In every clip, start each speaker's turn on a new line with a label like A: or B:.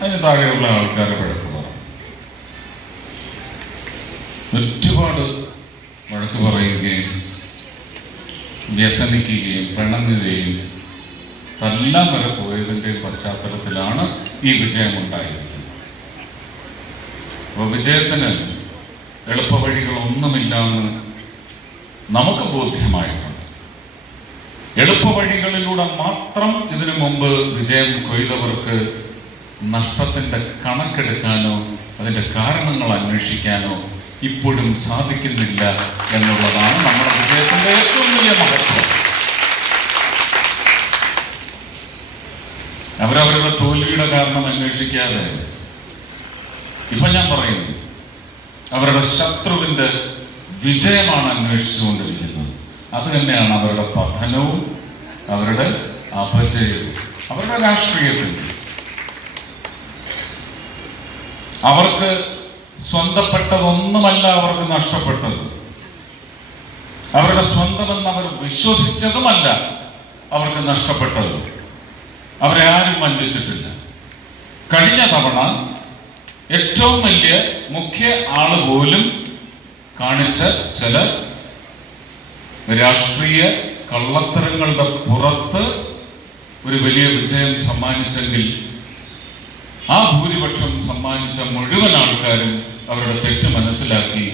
A: അതിന് താഴെയുള്ള ആൾക്കാരെ വഴക്ക് ഒരുപാട് വഴക്ക് പറയുകയും വ്യസനിക്കുകയും പ്രണങ്ങുകയും തല്ലാൻ വരെ പോയതിൻ്റെ പശ്ചാത്തലത്തിലാണ് ഈ വിജയം ഉണ്ടായിരുന്നത് അപ്പോൾ വിജയത്തിന് എളുപ്പവഴികളൊന്നുമില്ലാന്ന് നമുക്ക് ബോധ്യമായിട്ടുണ്ട് എളുപ്പവഴികളിലൂടെ മാത്രം ഇതിനു മുമ്പ് വിജയം കൊയ്തവർക്ക് നഷ്ടത്തിൻ്റെ കണക്കെടുക്കാനോ അതിൻ്റെ കാരണങ്ങൾ അന്വേഷിക്കാനോ ഇപ്പോഴും സാധിക്കുന്നില്ല എന്നുള്ളതാണ് നമ്മുടെ വിജയത്തിൻ്റെ ഏറ്റവും വലിയ മഹത്വം അവരവരുടെ തോൽവിയുടെ കാരണം അന്വേഷിക്കാതെ ഇപ്പൊ ഞാൻ പറയുന്നു അവരുടെ ശത്രുവിന്റെ വിജയമാണ് അന്വേഷിച്ചുകൊണ്ടിരിക്കുന്നത് അത് തന്നെയാണ് അവരുടെ പഠനവും അവരുടെ അപജയവും അവരുടെ രാഷ്ട്രീയത്തിൻ്റെ അവർക്ക് സ്വന്തപ്പെട്ടതൊന്നുമല്ല അവർക്ക് നഷ്ടപ്പെട്ടത് അവരുടെ സ്വന്തമെന്ന് അവർ വിശ്വസിച്ചതുമല്ല അവർക്ക് നഷ്ടപ്പെട്ടത് അവരെ ആരും വഞ്ചിച്ചിട്ടില്ല കഴിഞ്ഞ തവണ ഏറ്റവും വലിയ മുഖ്യ ആള് പോലും കാണിച്ച ചില രാഷ്ട്രീയ കള്ളത്തരങ്ങളുടെ പുറത്ത് ഒരു വലിയ വിജയം സമ്മാനിച്ചെങ്കിൽ ആ ഭൂരിപക്ഷം സമ്മാനിച്ച മുഴുവൻ ആൾക്കാരും അവരുടെ തെറ്റ് മനസ്സിലാക്കി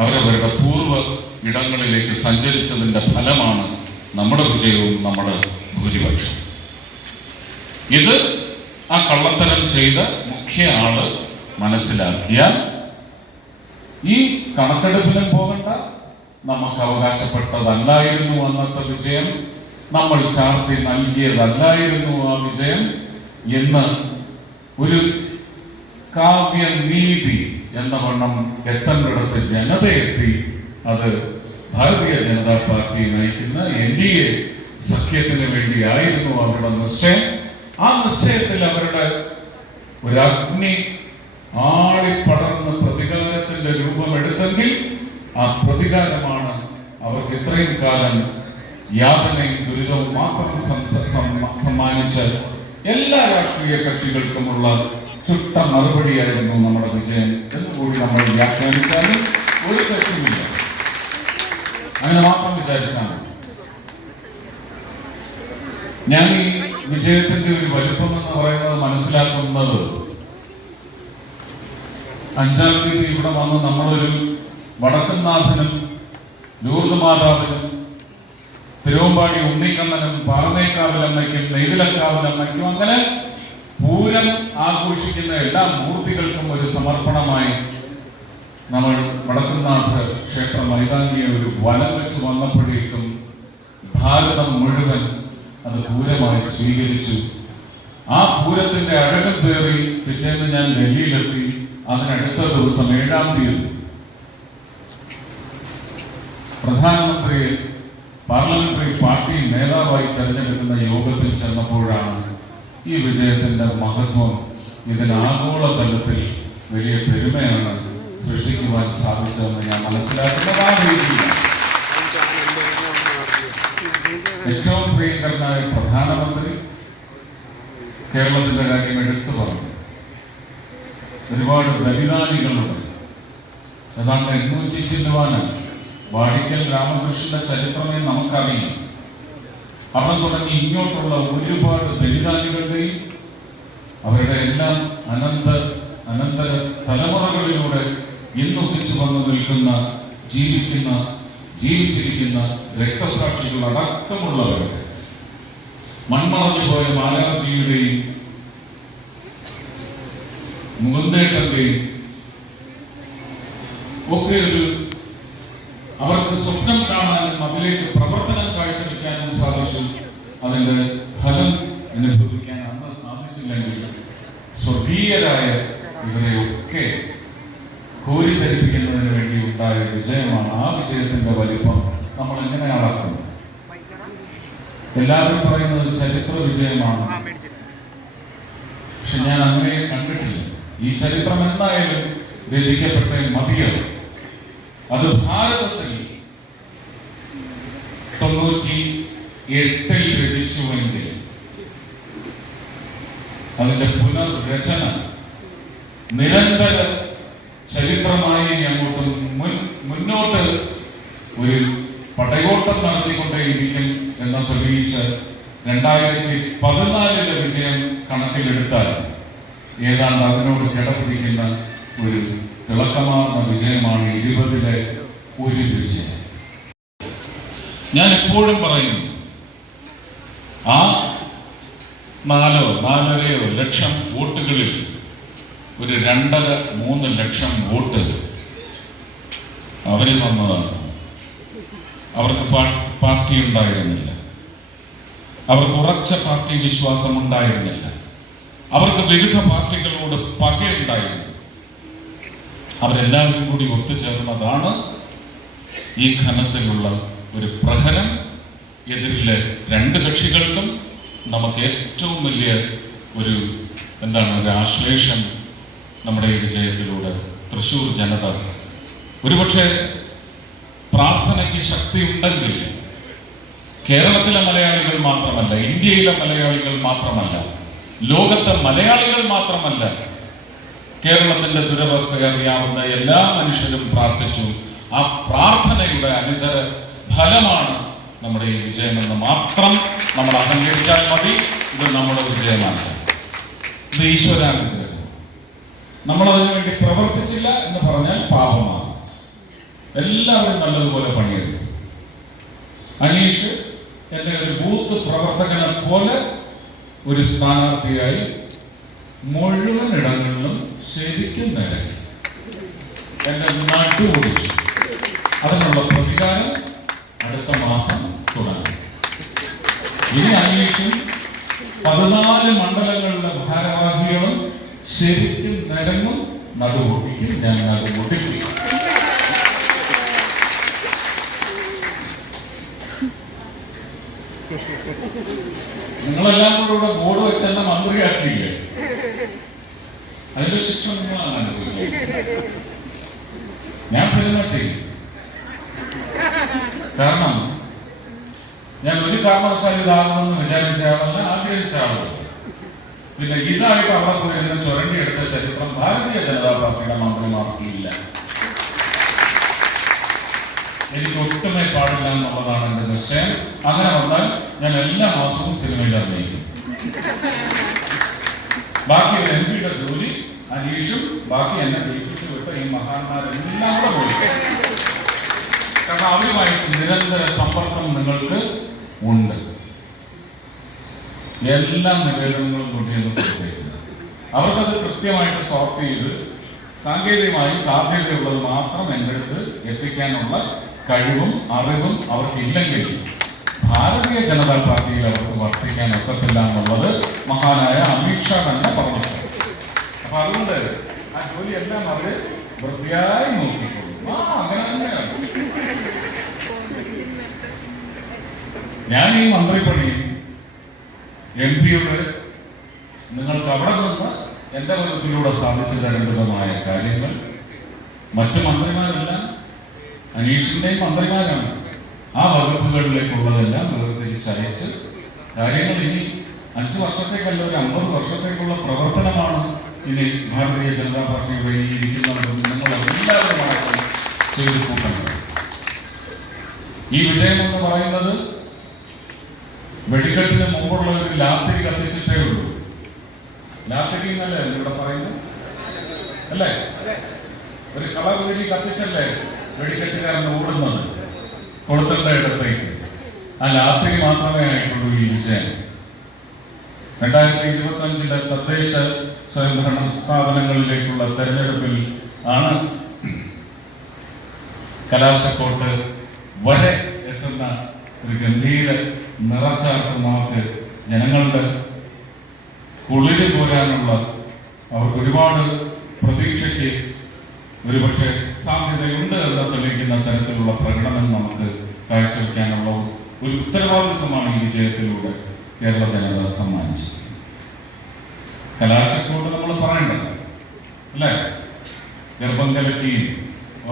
A: അവരവരുടെ പൂർവ്വ ഇടങ്ങളിലേക്ക് സഞ്ചരിച്ചതിന്റെ ഫലമാണ് നമ്മുടെ വിജയവും നമ്മുടെ ഭൂരിപക്ഷം ഇത് ആ കള്ളത്തരം ചെയ്ത മുഖ്യ ആള് മനസ്സിലാക്കിയ ഈ കണക്കെടുപ്പിലും പോകണ്ട നമുക്ക് അവകാശപ്പെട്ടതല്ലായിരുന്നു അന്നത്തെ വിജയം നമ്മൾ ചാർത്തി നൽകിയതല്ലായിരുന്നു ആ വിജയം എന്ന് ഒരു കാവ്യനീതി എന്ന വണ്ണം എത്തേണ്ടിടത്ത് ജനതയെത്തി അത് ഭാരതീയ ജനതാ പാർട്ടി നയിക്കുന്ന എൻ ഡി എ സഖ്യത്തിന് വേണ്ടിയായിരുന്നു അവരുടെ നിശ്ചയം ആ നിശ്ചയത്തിൽ അവരുടെ ഒരു അഗ്നി ആളിപ്പടർന്ന് പ്രതികാരത്തിന്റെ രൂപം എടുത്തെങ്കിൽ ആ പ്രതികാരമാണ് അവർക്ക് ഇത്രയും കാലം യാതനയും ദുരിതവും മാത്രം സമ്മാനിച്ച എല്ലാ രാഷ്ട്രീയ കക്ഷികൾക്കുമുള്ള ചുട്ട മറുപടിയായിരുന്നു നമ്മുടെ വിജയം എന്ന് കൂടി നമ്മൾ വ്യാഖ്യാനിച്ചാലും ഒരു പ്രശ്നമില്ല അങ്ങനെ മാത്രം വിചാരിച്ചാൽ ഞാൻ ഈ വിജയത്തിന്റെ ഒരു വലുപ്പം എന്ന് പറയുന്നത് മനസ്സിലാക്കുന്നത് അഞ്ചാം തീയതി ഇവിടെ വന്ന് നമ്മളൊരു വടക്കുംനാഥനും ലൂർദ് മാതാവിനും തിരുവമ്പാടി ഉണ്ണിക്കണ്ണനും പാറമേക്കാവിലമ്മയ്ക്കും നെയ്തിലക്കാവിലമ്മയ്ക്കും അങ്ങനെ പൂരം ആഘോഷിക്കുന്ന എല്ലാ മൂർത്തികൾക്കും ഒരു സമർപ്പണമായി നമ്മൾ വടക്കുന്നാഥ് ക്ഷേത്ര മൈതാനിയെ ഒരു വലം വെച്ച് വന്നപ്പോഴേക്കും ഭാരതം മുഴുവൻ അത് പൂരമായി സ്വീകരിച്ചു ആ പൂരത്തിന്റെ അഴകം കയറി പിറ്റേന്ന് ഞാൻ ഡൽഹിയിലെത്തി അതിനടുത്ത ദിവസം ഏഴാം തീയതി പ്രധാനമന്ത്രിയെ പാർലമെന്ററി പാർട്ടി നേതാവായി തെരഞ്ഞെടുക്കുന്ന യോഗത്തിൽ ചെന്നപ്പോഴാണ് ഈ വിജയത്തിന്റെ മഹത്വം ഇതിനാഗോള തലത്തിൽ വലിയ പെരുമയാണ് സൃഷ്ടിക്കുവാൻ സാധിച്ചതെന്ന് ഞാൻ മനസ്സിലാക്കുന്നത് ഏറ്റവും പ്രിയങ്കരനായ പ്രധാനമന്ത്രി കേരളത്തിന്റെ കാര്യം എടുത്തു പറഞ്ഞു ഒരുപാട് ബലിദാനികളുണ്ട് ഏതാണ്ട് എണ്ണൂറ്റി ചില്ലുവാനാണ് വാടിക്കൽ രാമകൃഷ്ണ ചരിത്രമേ നമുക്കറിയാം അവിടെ തുടങ്ങി ഇങ്ങോട്ടുള്ള ഒരുപാട് ബലിദാനികളുടെയും അവരുടെ എല്ലാം അനന്ത അനന്തര തലമുറകളിലൂടെ ഇന്നൊത്തിച്ചു വന്നു നിൽക്കുന്ന ജീവിക്കുന്ന ജീവിച്ചിരിക്കുന്ന രക്തസാക്ഷികൾ അടക്കമുള്ളവരുടെ മൺമറഞ്ഞു പോയ മാലാജിയുടെയും മുകുന്ദേട്ടന്റെയും മുന്നിലേക്ക് പ്രവർത്തനം കാഴ്ചവെക്കാനും സാധിച്ചു അതിന്റെ ഫലം അനുഭവിക്കാൻ അന്ന് സാധിച്ചില്ലെങ്കിൽ സ്വർഗീയരായ ഇവരെയൊക്കെ കോരി വേണ്ടി ഉണ്ടായ വിജയമാണ് ആ വിജയത്തിന്റെ വലിപ്പം നമ്മൾ എങ്ങനെ അളക്കുന്നു എല്ലാവരും പറയുന്നത് ചരിത്ര വിജയമാണ് പക്ഷെ ഞാൻ അങ്ങനെ കണ്ടിട്ടില്ല ഈ ചരിത്രം എന്തായാലും രചിക്കപ്പെട്ട മതിയോ അത് ഭാരതത്തിൽ തൊണ്ണൂറ്റി എട്ടിൽ രചിച്ചുവെങ്കിൽ അതിന്റെ പുനർരചന നിരന്തര ചരിത്രമായി അങ്ങോട്ട് മുന്നോട്ട് ഒരു പടയോട്ടം നടത്തിക്കൊണ്ടേയിരിക്കും എന്ന പ്രതീക്ഷ രണ്ടായിരത്തി പതിനാലിലെ വിജയം കണക്കിലെടുത്താൽ ഏതാണ്ട് അതിനോട് കിടപിടിക്കുന്ന ഒരു തിളക്കമാർന്ന വിജയമാണ് ഇരുപതിലെ ഒരു വിജയം ഞാൻ എപ്പോഴും പറയുന്നു ആ നാലോ നാലരയോ ലക്ഷം വോട്ടുകളിൽ ഒരു രണ്ടര മൂന്ന് ലക്ഷം വോട്ട് അവരിൽ വന്നതാണ് അവർക്ക് പാർട്ടി ഉണ്ടായിരുന്നില്ല അവർക്ക് ഉറച്ച പാർട്ടി വിശ്വാസം ഉണ്ടായിരുന്നില്ല അവർക്ക് വിവിധ പാർട്ടികളോട് പകയുണ്ടായിരുന്നു അവരെല്ലാവരും കൂടി ഒത്തുചേർന്നതാണ് ഈ ഖനത്തിലുള്ള ഒരു പ്രഹരം എതിരിലെ രണ്ട് കക്ഷികൾക്കും നമുക്ക് ഏറ്റവും വലിയ ഒരു എന്താണ് ഒരു ആശ്ലേഷം നമ്മുടെ ഈ വിജയത്തിലൂടെ തൃശ്ശൂർ ജനത ഒരുപക്ഷെ പ്രാർത്ഥനയ്ക്ക് ശക്തി ഉണ്ടെങ്കിൽ കേരളത്തിലെ മലയാളികൾ മാത്രമല്ല ഇന്ത്യയിലെ മലയാളികൾ മാത്രമല്ല ലോകത്തെ മലയാളികൾ മാത്രമല്ല കേരളത്തിന്റെ ദുരവസ്ഥ അറിയാവുന്ന എല്ലാ മനുഷ്യരും പ്രാർത്ഥിച്ചു ആ പ്രാർത്ഥനയുടെ അനിതര ഫലമാണ് നമ്മുടെ ഈ വിജയമെന്ന് മാത്രം നമ്മൾ അഹങ്കരിച്ചാൽ മതി ഇത് നമ്മുടെ വിജയമാണ് ഇത് ഈശ്വരാനുഗ്രഹം നമ്മൾ അതിനു വേണ്ടി പ്രവർത്തിച്ചില്ല എന്ന് പറഞ്ഞാൽ പാപമാണ് എല്ലാവരും നല്ലതുപോലെ പണിയെടുത്തു അനീഷ് എന്നെ ഒരു ബൂത്ത് പ്രവർത്തകനെ പോലെ ഒരു സ്ഥാനാർത്ഥിയായി മുഴുവൻ ഇടങ്ങളിലും ശരിക്കും നേരം എന്റെ നട്ടു ഓടിച്ചു അതിനുള്ള പ്രതികാരം അടുത്ത മാസം തുടങ്ങും ഇനി അന്വേഷണം പതിനാല് മണ്ഡലങ്ങളിലെ ഭാരവാഹികളും ശരിക്കും നിരങ്ങും നടുപൊട്ടിക്കും ഞാൻ നടുപൊട്ടിക്കും നിങ്ങളെല്ലാം കൂടെ ഇവിടെ ബോർഡ് വെച്ച് എന്നെ മന്ത്രിയാക്കിയില്ലേ അതിന്റെ ശിക്ഷ ഞാൻ സിനിമ ചെയ്യും കാരണവശാലും ഇതാകണമെന്ന് വിചാരിച്ച ആളല്ല പിന്നെ ഇതായിട്ട് അവിടെ പോയി ചുരണ്ടിയെടുത്ത ചരിത്രം ഭാരതീയ ജനതാ പാർട്ടിയുടെ മന്ത്രിമാർക്കില്ല എനിക്ക് ഒട്ടുമേ പാടില്ല എന്നുള്ളതാണ് എന്റെ നിശ്ചയം അങ്ങനെ വന്നാൽ ഞാൻ എല്ലാ മാസവും സിനിമയിൽ അഭിനയിക്കും ബാക്കി എം പിയുടെ ജോലി അനീഷും ബാക്കി എന്നെ ജയിപ്പിച്ചു വിട്ട ഈ മഹാന്മാരെല്ലാം കൂടെ പോയി കാരണം അവരുമായിട്ട് നിരന്തര സമ്പർക്കം നിങ്ങൾക്ക് ഉണ്ട് എല്ലാ നിവേദനങ്ങളും കുട്ടിയെന്ന് കൊടുത്തിരുന്നത് അവർക്കത് കൃത്യമായിട്ട് സോർട്ട് ചെയ്ത് സാങ്കേതികമായി സാധ്യതയുള്ളത് മാത്രം എൻ്റെ അടുത്ത് എത്തിക്കാനുള്ള കഴിവും അറിവും അവർക്ക് ഇല്ലെങ്കിൽ ഭാരതീയ ജനതാ പാർട്ടിയിൽ അവർക്ക് വർദ്ധിക്കാൻ ഒക്കത്തില്ല എന്നുള്ളത് മഹാനായ അമിത് ഷാ തന്നെ പറഞ്ഞിട്ടുണ്ട് അപ്പൊ അതുകൊണ്ട് ആ ജോലിയെല്ലാം അവർ വൃത്തിയായി നോക്കിക്കൊള്ളു അങ്ങനെ തന്നെയാണ് ഞാൻ ഈ മന്ത്രിപ്പണിയിൽ എം പിയുടെ നിങ്ങൾക്ക് അവിടെ നിന്ന് എന്റെ വകുപ്പിലൂടെ സാധിച്ചു തരേണ്ടതുമായ കാര്യങ്ങൾ മറ്റു മന്ത്രിമാരല്ല അനീഷിന്റെയും മന്ത്രിമാരാണ് ആ വകുപ്പുകളിലേക്കുള്ളതെല്ലാം വേർതിരിച്ചയച്ച് കാര്യങ്ങൾ ഇനി അഞ്ചു വർഷത്തേക്കല്ല ഒരു അമ്പത് വർഷത്തേക്കുള്ള പ്രവർത്തനമാണ് ഇനി ഭാരതീയ ജനതാ പാർട്ടി ഈ ഇരിക്കുന്നത് ഈ വിജയം എന്ന് പറയുന്നത് മെഡിക്കലിന് മുമ്പുള്ള ഒരു ലാത്തിരി കത്തിച്ചിട്ടേ ഉള്ളൂ ലാത്തിരി എന്നല്ലേ ഇവിടെ പറയുന്നത് അല്ലേ ഒരു കളർ വലി കത്തിച്ചല്ലേ വെടിക്കെട്ടുകാരൻ ഓടുന്നത് കൊടുത്തേണ്ട ഇടത്തേക്ക് ആ ലാത്തിരി മാത്രമേ ആയിട്ടുള്ളൂ ഈ വിജയം രണ്ടായിരത്തി ഇരുപത്തി അഞ്ചിലെ തദ്ദേശ സ്വയംഭരണ സ്ഥാപനങ്ങളിലേക്കുള്ള തെരഞ്ഞെടുപ്പിൽ ആണ് കലാശക്കോട്ട് വരെ എത്തുന്ന ഒരു ഗംഭീര നിറച്ചാട്ടം നമുക്ക് ജനങ്ങളുടെ കുളിര് പോരാനുള്ള അവർക്ക് ഒരുപാട് പ്രതീക്ഷയ്ക്ക് ഒരുപക്ഷെ സാധ്യതയുണ്ട് എന്ന് തെളിയിക്കുന്ന തരത്തിലുള്ള പ്രകടനം നമുക്ക് കാഴ്ചവെക്കാനുള്ള ഒരു ഉത്തരവാദിത്വമാണ് ഈ വിജയത്തിലൂടെ കേരള ജനത സമ്മാനിച്ചത് കലാശക്കോട്ട് നമ്മൾ പറയണ്ടല്ലോ അല്ലേ ഗർഭം കലക്കിയും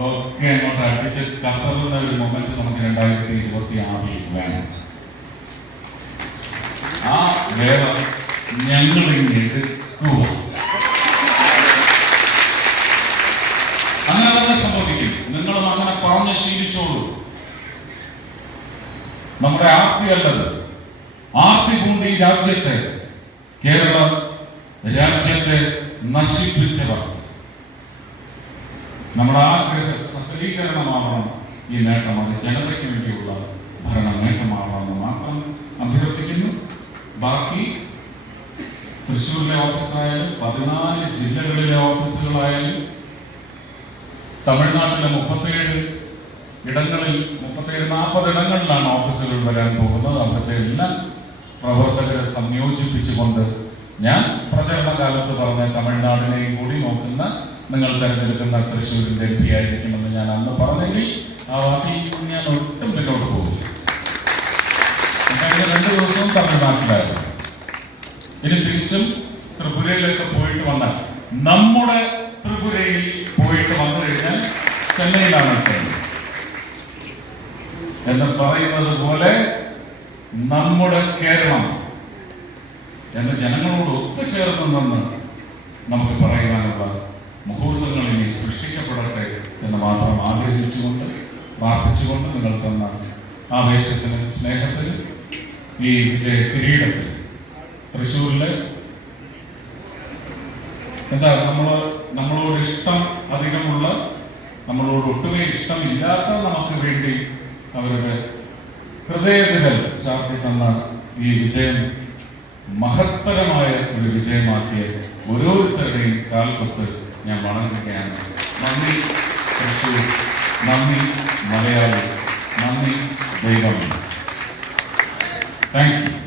A: ഒക്കെ അങ്ങോട്ട് അടിച്ച് കസറുന്ന ഒരു മൊമെന്റ് നമുക്ക് രണ്ടായിരത്തി ഇരുപത്തി ആറിൽ വേണം ആ വേണം ഞങ്ങൾ അങ്ങനെ തന്നെ സംഭവിക്കും നിങ്ങളും അങ്ങനെ പറഞ്ഞ് ശീലിച്ചോളൂ നമ്മുടെ ആർത്തി അല്ലത് ആർത്തി കൊണ്ട് ഈ രാജ്യത്തെ കേരളം രാജ്യത്തെ നശിപ്പിച്ചതാണ് നമ്മുടെ ആഗ്രഹ സഫലീകരണമാവണം ഈ നേട്ടം അത് ജനതയ്ക്ക് വേണ്ടിയുള്ള ഭരണ നേട്ടമാവണമെന്ന് മാത്രം അഭ്യർത്ഥിക്കുന്നു ബാക്കി തൃശ്ശൂരിലെ ഓഫീസായാലും പതിനാല് ജില്ലകളിലെ ഓഫീസുകളായാലും തമിഴ്നാട്ടിലെ മുപ്പത്തേഴ് ഇടങ്ങളിൽ മുപ്പത്തേഴ് നാൽപ്പത് ഇടങ്ങളിലാണ് ഓഫീസുകൾ വരാൻ പോകുന്നത് അവിടുത്തെ എല്ലാ പ്രവർത്തകരെ സംയോജിപ്പിച്ചുകൊണ്ട് ഞാൻ പ്രചരണ കാലത്ത് പറഞ്ഞ തമിഴ്നാടിനെയും കൂടി നോക്കുന്ന നിങ്ങൾ തിരഞ്ഞെടുക്കുന്ന തൃശ്ശൂരിന്റെ എം പി ആയിരിക്കുമെന്ന് ഞാൻ അന്ന് പറഞ്ഞെങ്കിൽ ആ വാക്കി ഞാൻ ഒട്ടും പിന്നോട്ട് പോകില്ല കഴിഞ്ഞ രണ്ട് ദിവസവും തമിഴ്നാട്ടിലായിരുന്നു ഇനി തിരിച്ചും ത്രിപുരയിലൊക്കെ പോയിട്ട് വന്നാൽ നമ്മുടെ ത്രിപുരയിൽ പോയിട്ട് വന്നു കഴിഞ്ഞാൽ ചെന്നൈയിലാണ് എന്ന് പറയുന്നത് പോലെ നമ്മുടെ കേരളം എന്റെ ജനങ്ങളോട് ഒത്തുചേർന്ന് നിന്ന് നമുക്ക് പറയുവാനുള്ള വേണ്ടി സൃഷ്ടിക്കപ്പെടട്ടെ എന്ന് മാത്രം ആഗ്രഹിച്ചുകൊണ്ട് പ്രാർത്ഥിച്ചുകൊണ്ട് നിങ്ങൾ തന്ന ആവേശത്തിന് സ്നേഹത്തിൽ ഈ വിജയ കിരീടത്തിൽ തൃശ്ശൂരിലെ എന്താ നമ്മൾ നമ്മളോട് ഇഷ്ടം അധികമുള്ള നമ്മളോട് ഒട്ടുമേ ഇഷ്ടമില്ലാത്ത നമുക്ക് വേണ്ടി അവരുടെ ഹൃദയവിരൽ ചാർത്തി തന്ന ഈ വിജയം മഹത്തരമായ ഒരു വിജയമാക്കിയ ഓരോരുത്തരുടെയും കാൽപത്ത് ഞാൻ വളർന്നിരിക്കുകയാണ് നന്ദി തൃശൂർ നന്ദി മലയാളി നന്ദി ദൈവം താങ്ക് യു